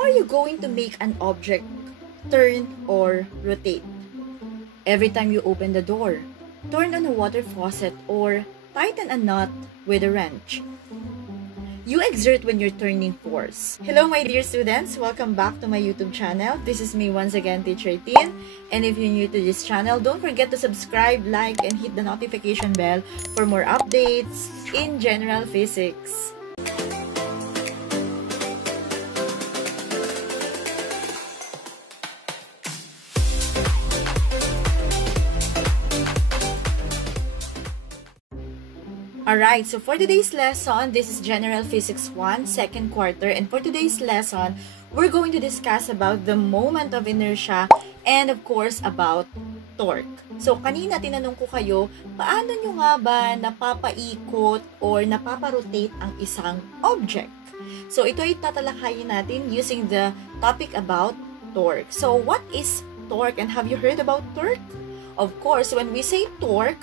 How are you going to make an object turn or rotate? Every time you open the door, turn on a water faucet, or tighten a knot with a wrench. You exert when you're turning force. Hello my dear students, welcome back to my YouTube channel. This is me once again, Teacher Tin. And if you're new to this channel, don't forget to subscribe, like, and hit the notification bell for more updates in general physics. Alright, so for today's lesson, this is General Physics 1, second quarter. And for today's lesson, we're going to discuss about the moment of inertia and of course about torque. So kanina tinanong ko kayo, paano nyo nga ba napapaikot or napaparotate ang isang object? So ito ay tatalakayin natin using the topic about torque. So what is torque and have you heard about torque? Of course, when we say torque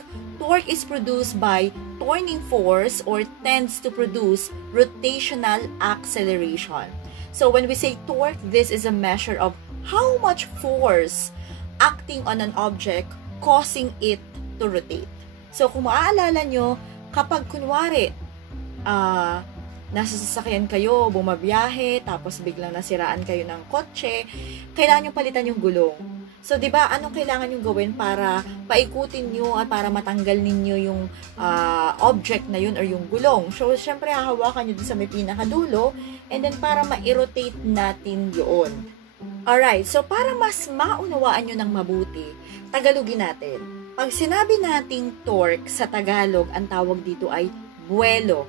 is produced by turning force or tends to produce rotational acceleration. So when we say torque, this is a measure of how much force acting on an object causing it to rotate. So kung maaalala nyo, kapag kunwari, nasa sasakyan kayo, bumabiyahe, tapos biglang nasiraan kayo ng kotse, kailangan nyo palitan yung gulong. So, di ba, anong kailangan nyo gawin para paikutin nyo at para matanggal ninyo yung object na yun or yung gulong? So, syempre, hahawakan nyo dun sa may pinakadulo and then para ma-rotate natin yun. Alright, so para mas maunawaan nyo ng mabuti, Tagalogin natin. Pag sinabi nating torque sa Tagalog, ang tawag dito ay buwelo.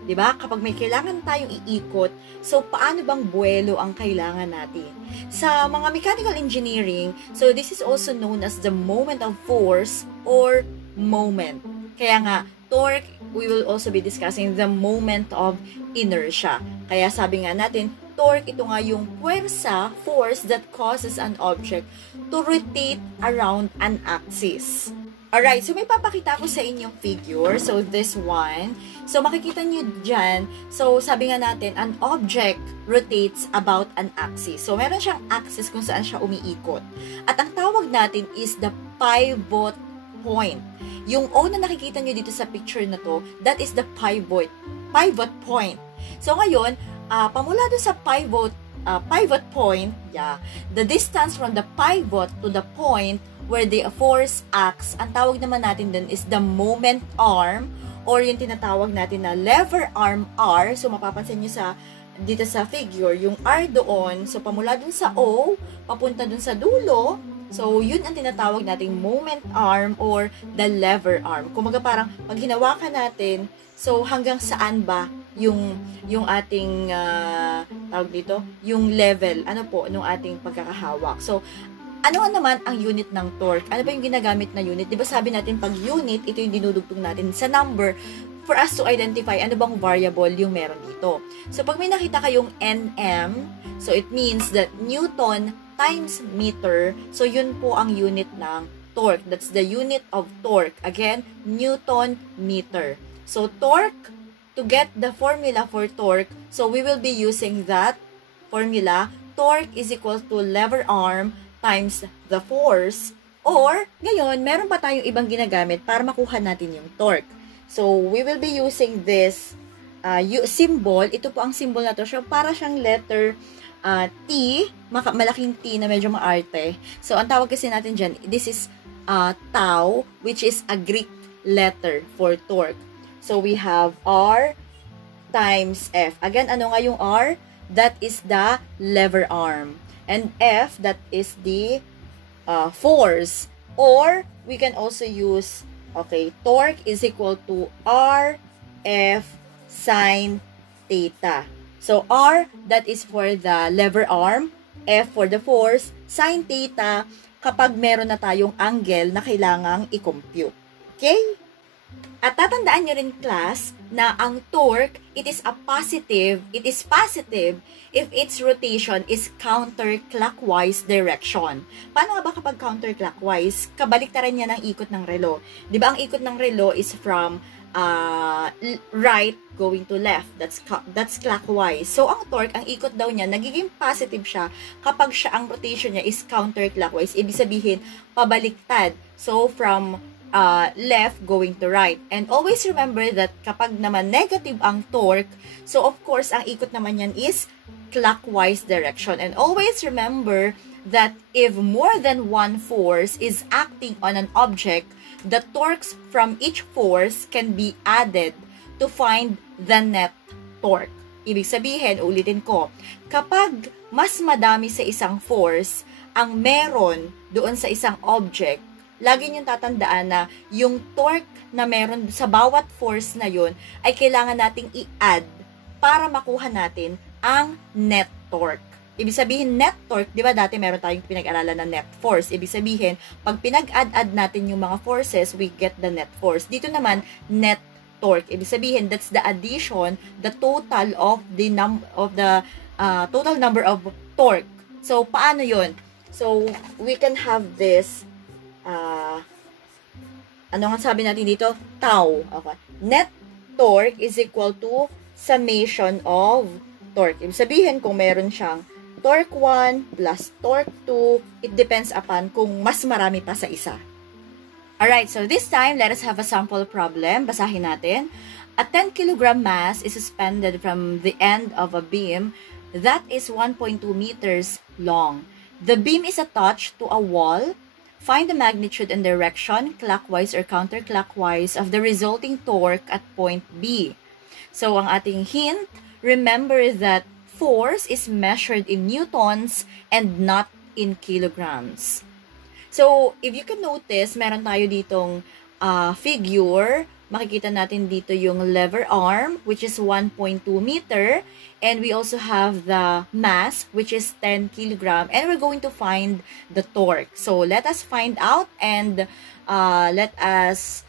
Diba? Kapag may kailangan tayong iikot, so paano bang buwelo ang kailangan natin? Sa mga mechanical engineering, so this is also known as the moment of force or moment. Kaya nga, torque, we will also be discussing the moment of inertia. Kaya sabi nga natin, torque, ito nga yung puwersa, force that causes an object to rotate around an axis. Alright, so may papakita ko sa inyong figure. So, this one. So, makikita nyo dyan. So, sabi nga natin, an object rotates about an axis. So, meron siyang axis kung saan siya umiikot. At ang tawag natin is the pivot point. Yung O na nakikita nyo dito sa picture na to, that is the pivot point. So, ngayon, pamula doon sa pivot point, the distance from the pivot to the point where the force acts, ang tawag naman natin dun is the moment arm or yung tinatawag natin na lever arm R. So, mapapansin nyo dito sa figure, yung R doon, so pamula dun sa O, papunta dun sa dulo, so yun ang tinatawag nating moment arm or the lever arm. Kumaga parang pag hinawakan natin, so hanggang saan ba yung ating tawag dito, yung level, ano po, nung ating pagkakahawak. So, ano naman ang unit ng torque? Ano ba yung ginagamit na unit? Diba sabi natin pag unit, ito yung dinudugtong natin sa number for us to identify ano bang variable yung meron dito. So pag may nakita kayong Nm, so it means that Newton times meter. So yun po ang unit ng torque. That's the unit of torque. Again, Newton meter. So torque, to get the formula for torque, so we will be using that formula. Torque is equal to lever arm times the force, or ngayon, meron pa tayong ibang ginagamit para makuha natin yung torque. So, we will be using this symbol. Ito po ang symbol na to. So, para siyang letter T, malaking T na medyo maarte. So, ang tawag kasi natin dyan, this is tau, which is a Greek letter for torque. So, we have R times F. Again, ano nga yung R? That is the lever arm. And F, that is the force. Or, we can also use, torque is equal to RF sine theta. So, R, that is for the lever arm. F for the force. Sine theta, kapag meron na tayong angle na kailangang i-compute. Okay? At tatandaan nyo rin, class, na ang torque, it is positive if its rotation is counterclockwise direction. Paano nga ba kapag counterclockwise? Kabaliktaran niya ng ikot ng relo. Di ba ang ikot ng relo is from right going to left. That's clockwise. So, ang torque, ang ikot daw niya, nagiging positive siya kapag ang rotation niya is counterclockwise. Ibig sabihin, pabaliktad. So, from left going to right. And always remember that kapag naman negative ang torque, so of course, ang ikot naman yan is clockwise direction. And always remember that if more than one force is acting on an object, the torques from each force can be added to find the net torque. Ibig sabihin, ulitin ko, kapag mas madami sa isang force ang meron doon sa isang object, lagi niyong tatandaan na yung torque na meron sa bawat force na yun ay kailangan nating i-add para makuha natin ang net torque. Ibig sabihin, net torque, di ba dati meron tayong pinag-aralan na net force. Ibig sabihin, pag pinag-add-add natin yung mga forces, we get the net force. Dito naman, net torque. Ibig sabihin, that's the addition, the total of the total number of torque. So, paano yun? So, we can have this, ano nga sabi natin dito? Tau. Okay. Net torque is equal to summation of torque. Ibig sabihin, kung meron siyang torque 1 plus torque 2, it depends upon kung mas marami pa sa isa. Alright, so this time, let us have a sample problem. Basahin natin. A 10 kg mass is suspended from the end of a beam that is 1.2 meters long. The beam is attached to a wall. Find the magnitude and direction, clockwise or counterclockwise, of the resulting torque at point B. So, ang ating hint, remember that force is measured in newtons and not in kilograms. So, if you can notice, meron tayo ditong figure. Makikita natin dito yung lever arm, which is 1.2 meter. And we also have the mass, which is 10 kilogram. And we're going to find the torque. So, let us find out and let us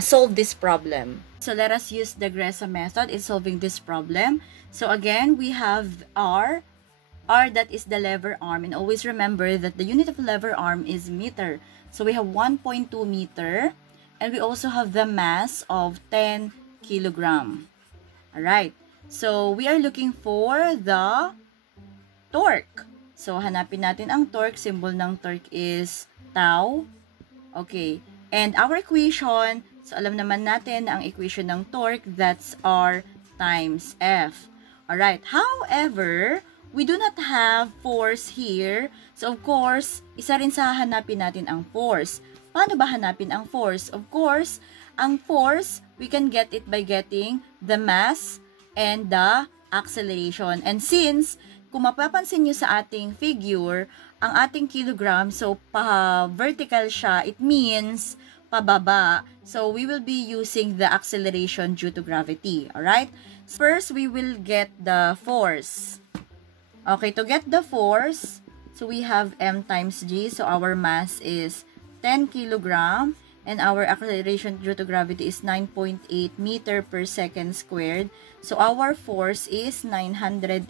solve this problem. So, let us use the Gressa method in solving this problem. So, again, we have R that is the lever arm. And always remember that the unit of lever arm is meter. So, we have 1.2 meter. And we also have the mass of 10 kilogram. Alright. So, we are looking for the torque. So, hanapin natin ang torque. Symbol ng torque is tau. Okay. And our equation, so alam naman natin ang equation ng torque, that's R times F. Alright, however, we do not have force here. So, of course, isa rin sa hanapin natin ang force. Paano ba hanapin ang force? Of course, ang force, we can get it by getting the mass and the acceleration. And since, kung mapapansin nyo sa ating figure, ang ating kilogram, so pa-vertical siya, it means pababa. So, we will be using the acceleration due to gravity. Alright? First, we will get the force. Okay, to get the force, so we have m times g. So, our mass is 10 kilogram. And our acceleration due to gravity is 9.8 meter per second squared. So, our force is 980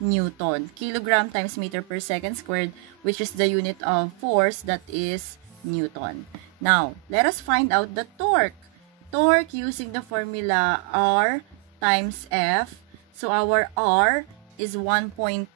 Newton. Kilogram times meter per second squared, which is the unit of force, that is Newton. Now, let us find out the torque. Torque using the formula R times F. So, our R is 1.2.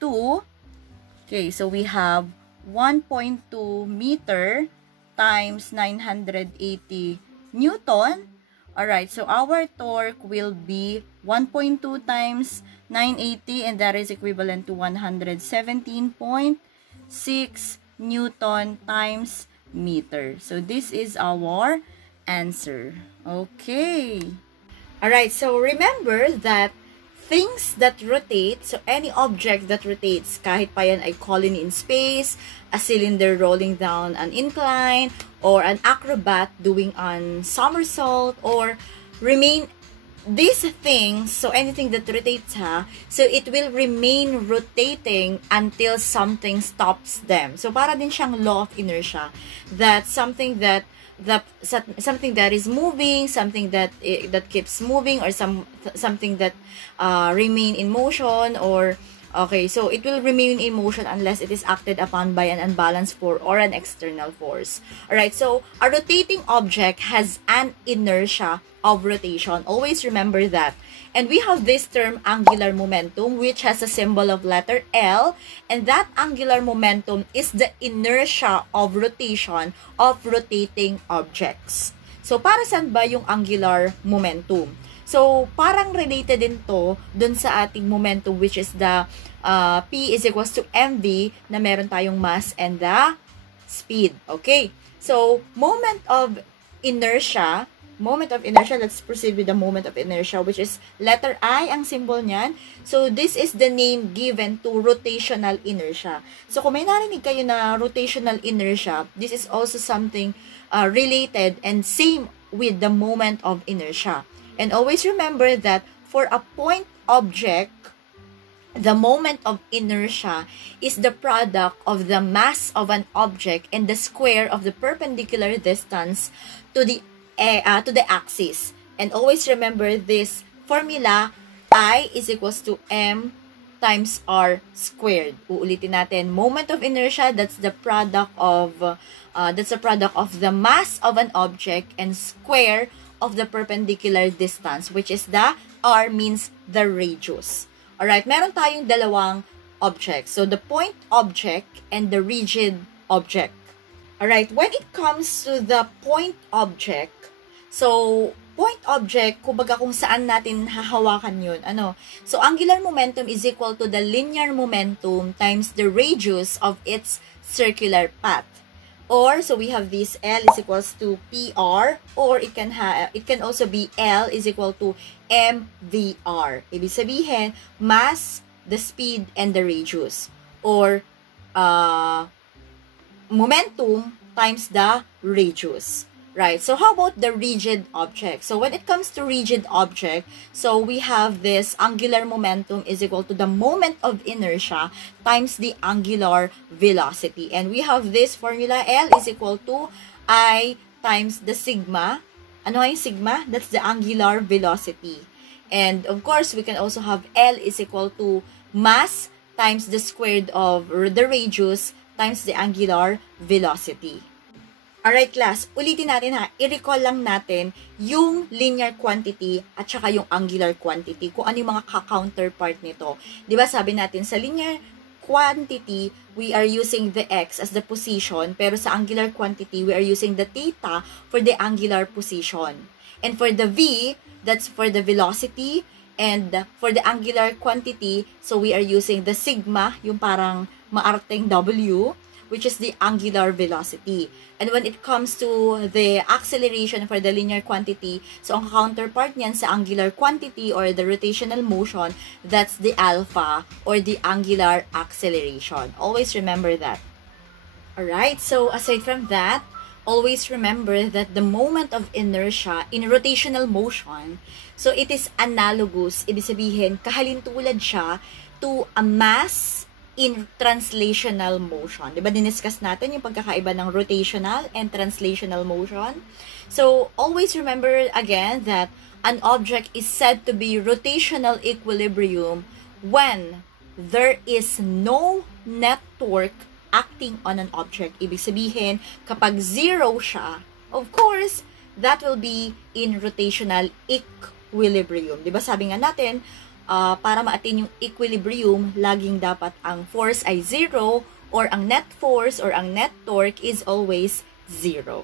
Okay, so we have 1.2 meter times 980 Newton. Alright, so our torque will be 1.2 times 980, and that is equivalent to 117.6 Newton times meter. So this is our answer. Okay. Alright, so remember that things that rotate, so any object that rotates, kahit pa yan ay colony in space, a cylinder rolling down an incline, or an acrobat doing an somersault, or these things, so anything that rotates, so it will remain rotating until something stops them. So para din siyang law of inertia, that something that is moving, something that keeps moving, or something that remain in motion, or Okay, so it will remain in motion unless it is acted upon by an unbalanced force or an external force. Alright, so a rotating object has an inertia of rotation. Always remember that. And we have this term angular momentum, which has a symbol of letter L, and that angular momentum is the inertia of rotation of rotating objects. So para saan ba yung angular momentum? So, parang related din to dun sa ating momentum, which is the P is equals to mv na meron tayong mass and the speed. Okay? So, moment of inertia, let's proceed with the moment of inertia, which is letter I ang symbol niyan. So, this is the name given to rotational inertia. So, kung may narinig kayo na rotational inertia, this is also something related and same with the moment of inertia. And always remember that for a point object, the moment of inertia is the product of the mass of an object and the square of the perpendicular distance to the axis. And always remember this formula, I is equals to m times r squared. Uulitin natin, moment of inertia, that's the product of the mass of an object and square of the perpendicular distance, which is the r means the radius. Alright, meron tayong dalawang objects. So, the point object and the rigid object. Alright, when it comes to the point object, so, point object, kumbaga kung saan natin hahawakan yun. So, angular momentum is equal to the linear momentum times the radius of its circular path. Or, so we have this L is equals to PR, or it can also be L is equal to MVR. Ibig sabihin, mass, the speed, and the radius. Or, momentum times the radius. Right, so how about the rigid object? So when it comes to rigid object, so we have this angular momentum is equal to the moment of inertia times the angular velocity. And we have this formula, L is equal to I times the sigma. Ano yung sigma? That's the angular velocity. And of course, we can also have L is equal to mass times the squared of the radius times the angular velocity. Alright class, ulitin natin ha, i-recall lang natin yung linear quantity at saka yung angular quantity, kung ano yung mga ka-counterpart nito. Diba sabi natin sa linear quantity, we are using the x as the position, pero sa angular quantity, we are using the theta for the angular position. And for the v, that's for the velocity, and for the angular quantity, so we are using the sigma, yung parang maarteng w, which is the angular velocity. And when it comes to the acceleration for the linear quantity, so ang counterpart niyan sa angular quantity or the rotational motion, that's the alpha or the angular acceleration. Always remember that. Alright, so aside from that, always remember that the moment of inertia in rotational motion, so it is analogous, ibig sabihin, kahalintulad siya to a mass in translational motion. Diba, diniscuss natin yung pagkakaiba ng rotational and translational motion. So, always remember again that an object is said to be rotational equilibrium when there is no net torque acting on an object. Ibig sabihin, kapag zero siya, of course, that will be in rotational equilibrium. Diba, sabi nga natin, para ma-attain yung equilibrium, laging dapat ang force ay zero or ang net force or ang net torque is always zero.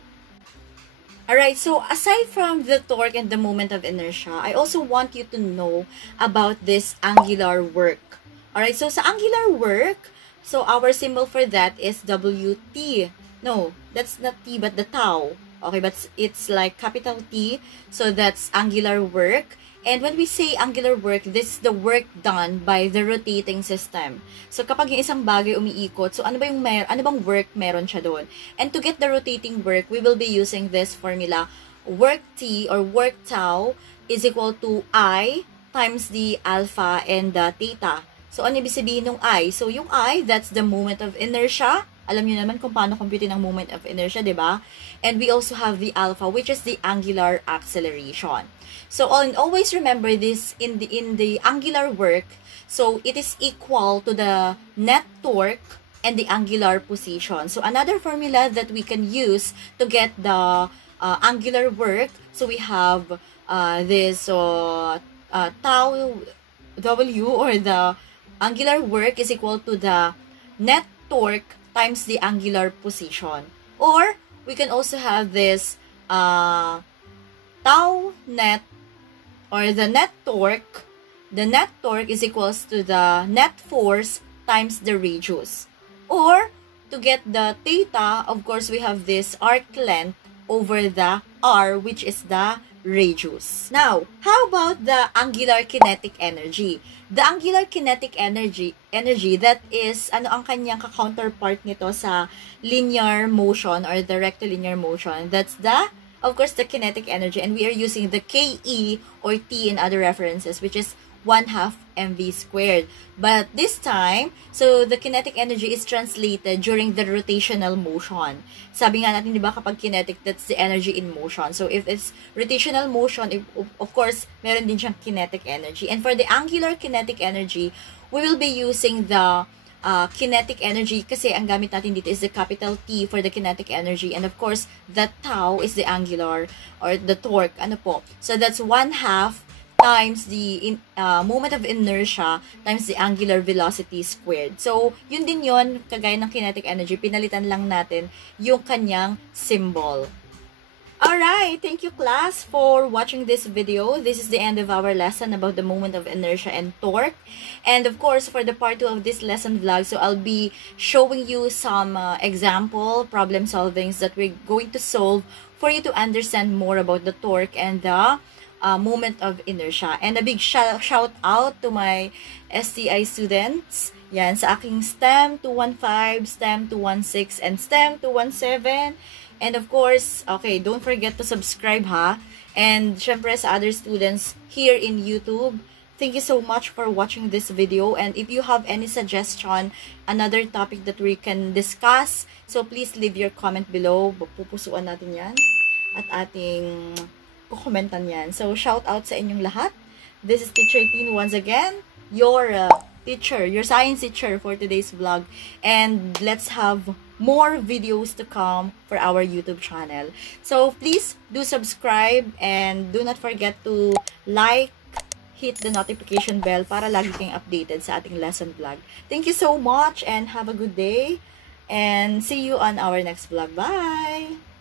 Alright, so aside from the torque and the moment of inertia, I also want you to know about this angular work. Alright, so sa angular work, so our symbol for that is WT. No, that's not T but the tau. Okay, but it's like capital T, so that's angular work. And when we say angular work, this is the work done by the rotating system. So kapag yung isang bagay umiikot, so ano bang work meron siya doon? And to get the rotating work, we will be using this formula. Work T or work tau is equal to I times the alpha and the theta. So ano ibig sabihin ng I? So yung I, that's the moment of inertia. Alam niyo naman kung paano computing ang moment of inertia, di ba? And we also have the alpha, which is the angular acceleration. So always remember this in the angular work. So it is equal to the net torque and the angular position. So another formula that we can use to get the angular work, so we have this tau W, or the angular work, is equal to the net torque times the angular position. Or we can also have this tau net, or the net torque is equals to the net force times the radius. Or to get the theta, of course, we have this arc length over the r, which is the radius. Now, how about the angular kinetic energy? The angular kinetic energy, that is, ano ang kanyang counterpart nito sa linear motion or the rectilinear motion? That's the, of course, the kinetic energy. And we are using the KE or T in other references, which is 1/2 mv squared. But this time, so the kinetic energy is translated during the rotational motion. Sabi nga natin, di ba, kapag kinetic, that's the energy in motion. So if it's rotational motion, of course, meron din siyang kinetic energy. And for the angular kinetic energy, we will be using the kinetic energy, kasi ang gamit natin dito is the capital T for the kinetic energy. And of course, the tau is the angular or the torque. Ano po? So that's 1/2 times the moment of inertia times the angular velocity squared. So, yun din yun, kagaya ng kinetic energy, pinalitan lang natin yung kanyang symbol. Alright, thank you class for watching this video. This is the end of our lesson about the moment of inertia and torque. And of course, for the part 2 of this lesson vlog, so I'll be showing you some example problem solvings that we're going to solve for you to understand more about the torque and the moment of inertia. And a big shout out to my STI students. Yan, sa aking STEM 215, STEM 216, and STEM 217. And of course, okay, don't forget to subscribe ha. And syempre sa other students here in YouTube, thank you so much for watching this video. And if you have any suggestion, another topic that we can discuss, so please leave your comment below. Pupusuan natin yan at ating kukomentan yan. So, shout out sa inyong lahat. This is Teacher Teen once again, your teacher, your science teacher for today's vlog. And let's have more videos to come for our YouTube channel. So, please do subscribe and do not forget to like, hit the notification bell para lagi kayong updated sa ating lesson vlog. Thank you so much and have a good day. And see you on our next vlog. Bye!